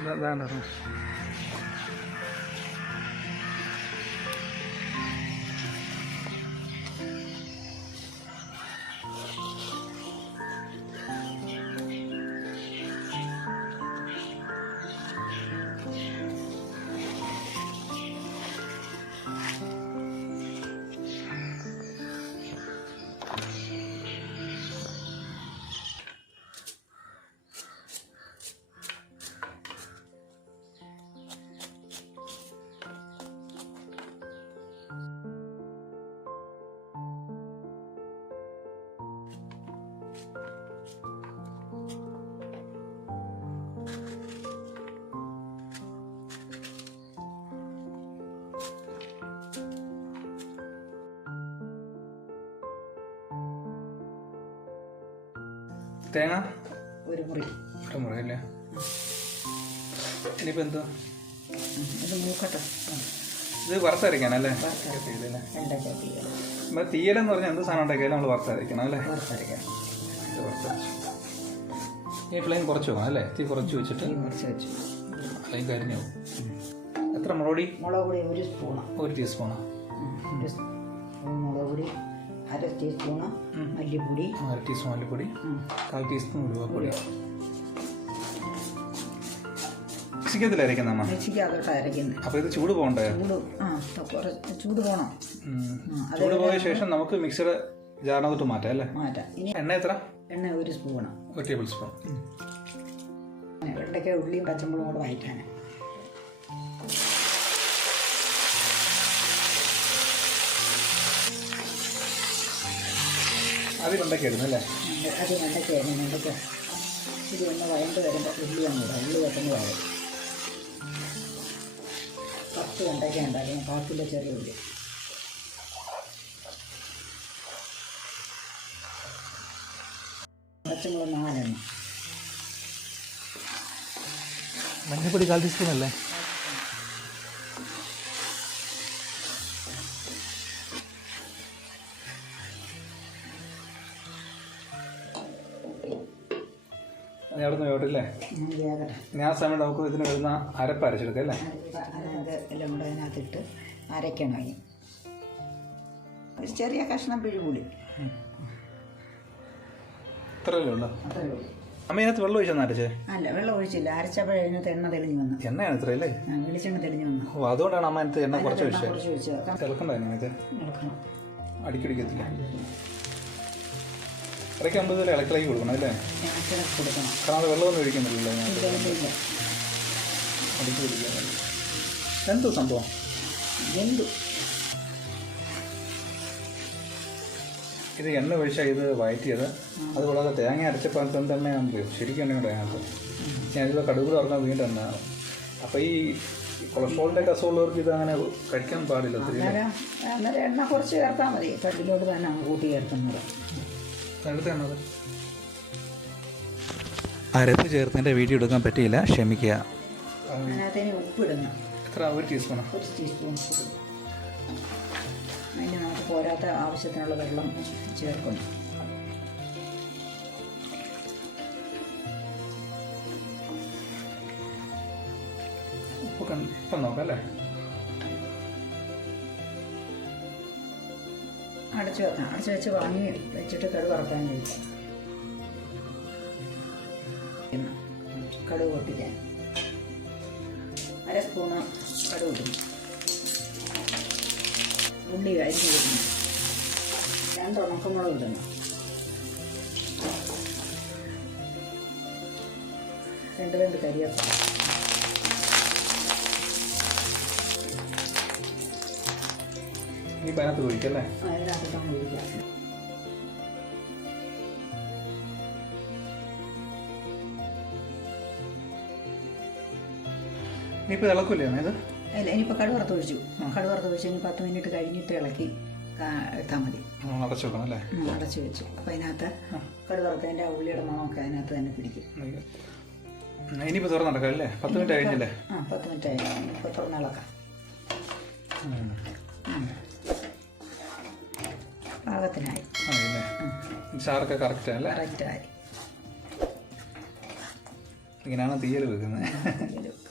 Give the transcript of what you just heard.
ഇതാണ് തേങ്ങ ഒരു മുറി അല്ലേ? ഇനിയിപ്പോൾ എന്തോ ഇത് മൂക്കട്ടെ. ഇത് വറുത്തരയ്ക്കാനല്ലേ? തീയലെന്ന് പറഞ്ഞാൽ എന്ത് സാധനം ഉണ്ടാക്കിയാലും നമ്മൾ വറുത്തരയ്ക്കണം അല്ലേ? ഈ ഫ്ലെയിം കുറച്ച് വേണം അല്ലേ? തീ കുറച്ച് വെച്ചിട്ട് അല്ലെങ്കിൽ കരിഞ്ഞു പോകും. എത്ര മുളക് പൊടി? 1 സ്പൂണ്. 1 ടീസ്പൂണോ? മുളക് പൊടി 1/2 ടീസ്പൂണ്. മല്ലിപ്പൊടി 1/2 ടീസ്പൂൺ മല്ലിപ്പൊടി. 1/4 ടീസ്പൂൺ ഉലുവപ്പൊടി. മിക്സിക്കകത്തില്ല അരയ്ക്കുന്ന അമ്മ? മിക്സിക്കകത്തോട്ട് അരയ്ക്കുന്നത്. അപ്പോൾ ഇത് ചൂട് പോകണ്ടേ? ചൂട് പോകണം. ചൂട് പോയ ശേഷം നമുക്ക് മിക്സിയുടെ ജാറിനകത്തോട്ട് മാറ്റാം അല്ലേ? മാറ്റാം. ഇനി എണ്ണ എത്ര? എണ്ണ 1 സ്പൂണ്. 1 table spoon. വെണ്ടയ്ക്ക ഉള്ളിയും പച്ചമുളകും കൂടെ വഴറ്റാൻ. അത് വെണ്ടയ്ക്ക ഇടുന്നല്ലേ? അത് വെണ്ടയ്ക്ക ഇത് ഒന്ന് വഴണ്ട് വരുമ്പോൾ ഉള്ളി അങ്ങോട്ട് ഉള്ളി വെക്കുന്ന വഴ 10 വെണ്ടയ്ക്ക ഉണ്ടാക്കണം. 1/4 കിലോ ചെറിയ ഉള്ളി. പച്ചമുളക് 4 എണ്ണം. മഞ്ഞപ്പൊടി 1/4 ടീസ്പൂൺ അല്ലേ? അവിടെ നിന്ന് വേട്ടില്ലേ? ഞാൻ ആ സമയം നമുക്ക് ഇതിന് വരുന്ന അരപ്പ് അരച്ചെടുക്കാം അല്ലേ? എല്ലാം കൂടെ അതിനകത്തിട്ട് അരയ്ക്കണം. ഇനി ഒരു ചെറിയ കഷ്ണം പിഴുപുളി. ഇത്രയല്ലേ ഉള്ളൂ? അമ്മ ഇതിനകത്ത് വെള്ളം ഒഴിച്ചാൽ അരച്ചേ? അല്ല, വെള്ളം ഒഴിച്ചില്ല. അരച്ചപ്പോഴേ അതിനകത്ത് എണ്ണ തെളിഞ്ഞു വന്നു. എണ്ണയാണ് ഇത്രയല്ലേ? വെളിച്ചെണ്ണ തെളിഞ്ഞു വന്നു. ഓ, അതുകൊണ്ടാണ് അമ്മ അതിനകത്ത് എണ്ണ കുറച്ച് ഒഴിച്ചത്. ഇളക്കണ്ടായിരുന്നു ഇത്? ഇളക്കണം. അടിക്കടിക്കത്തില്ല. ഇടയ്ക്ക് ഇളക്കിളക്കി കൊടുക്കണം അല്ലേ? കൊടുക്കണം. കാരണം അത് വെള്ളമൊന്നും ഒഴിക്കുന്നില്ലല്ലോ. അടിച്ചു പിടിക്കാൻ എന്തോ സംഭവം? ഇത് എണ്ണ ഒഴിച്ചാൽ ഇത് വഴറ്റിയത്. അതുകൂടാതെ തേങ്ങ അരച്ചപ്പോൾ തന്നെ നമുക്ക് ശരിക്കും എണ്ണ അതിനകത്ത്. ഞാനിത് കടുക് തുറന്നാൽ വീണ്ടും എണ്ണ. അപ്പോൾ ഈ കൊളസ്ട്രോളിൻ്റെ ഒക്കെ അസുഖമുള്ളവർക്ക് ഇത് അങ്ങനെ കഴിക്കാൻ പാടില്ല. അന്നേരം എണ്ണ കുറച്ച് ചേർത്താൽ മതി. കട്ടിലോട്ട് തന്നെ കൂട്ടി ചേർക്കുന്നത്. അടുത്താണത് അരപ്പ് ചേർത്തതിൻ്റെ വീഡിയോ എടുക്കാൻ പറ്റിയില്ല, ക്ഷമിക്കുക. അതിനകത്തിന് ഉപ്പിടുന്നു. എത്ര? 1 ടീസ്പൂണോ? 1 ടീസ്പൂൺ ഉപ്പ്. അതിന് നമുക്ക് പോരാത്ത ആവശ്യത്തിനുള്ള വെള്ളം ചേർക്കുന്നു. ഇപ്പം നോക്കാം അല്ലേ? അടച്ചു വെക്കാം. അടച്ചു വെച്ച് വാങ്ങി വെച്ചിട്ട് കടുക് വറുക്കാൻ കഴിക്കാം. കടുക് പൊട്ടിക്കാൻ 1/2 സ്പൂണ് കടുക് ഇടുന്നു. ഉള്ളി അരിഞ്ഞ് ഇടുന്നു. 2 ഉണക്കമുളക് ഇടുന്നു. 2 കരിവേപ്പില. ഈ അതിനകത്ത് ഒഴിക്കല്ലേ? അതിനകത്താണ് ഒഴിക്കാം. ഇനിയിപ്പോൾ ഇളക്കില്ലേ ഇത്? അല്ല, ഇനിയിപ്പോൾ കടുവറുത്ത് ഒഴിച്ചു. കടുവറുത്ത് ഒഴിച്ച് ഇനി 10 മിനിറ്റ് കഴിഞ്ഞിട്ട് ഇളക്കി എടുത്താൽ മതി. അടച്ചു വെക്കണം അല്ലേ? അടച്ചു വെച്ചു. അപ്പോൾ അതിനകത്ത് കടുവറുത്തതിൻ്റെ ഉള്ളിയുടെ മണമൊക്കെ അതിനകത്ത് തന്നെ പിടിക്കും. ഇനിയിപ്പോൾ തുറന്ന് നടക്കാം അല്ലേ? 10 മിനിറ്റ് കഴിഞ്ഞല്ലേ? 10 മിനിറ്റ് കഴിഞ്ഞു. ഇപ്പോൾ തുറന്ന് ഇളക്കാം. പാകത്തിനായി. ചാറൊക്കെ കറക്റ്റായി അല്ലേ? കറക്റ്റായി. ഇങ്ങനെയാണ് തീയൽ വെക്കുന്നത്. തീയൽ വെക്കുക.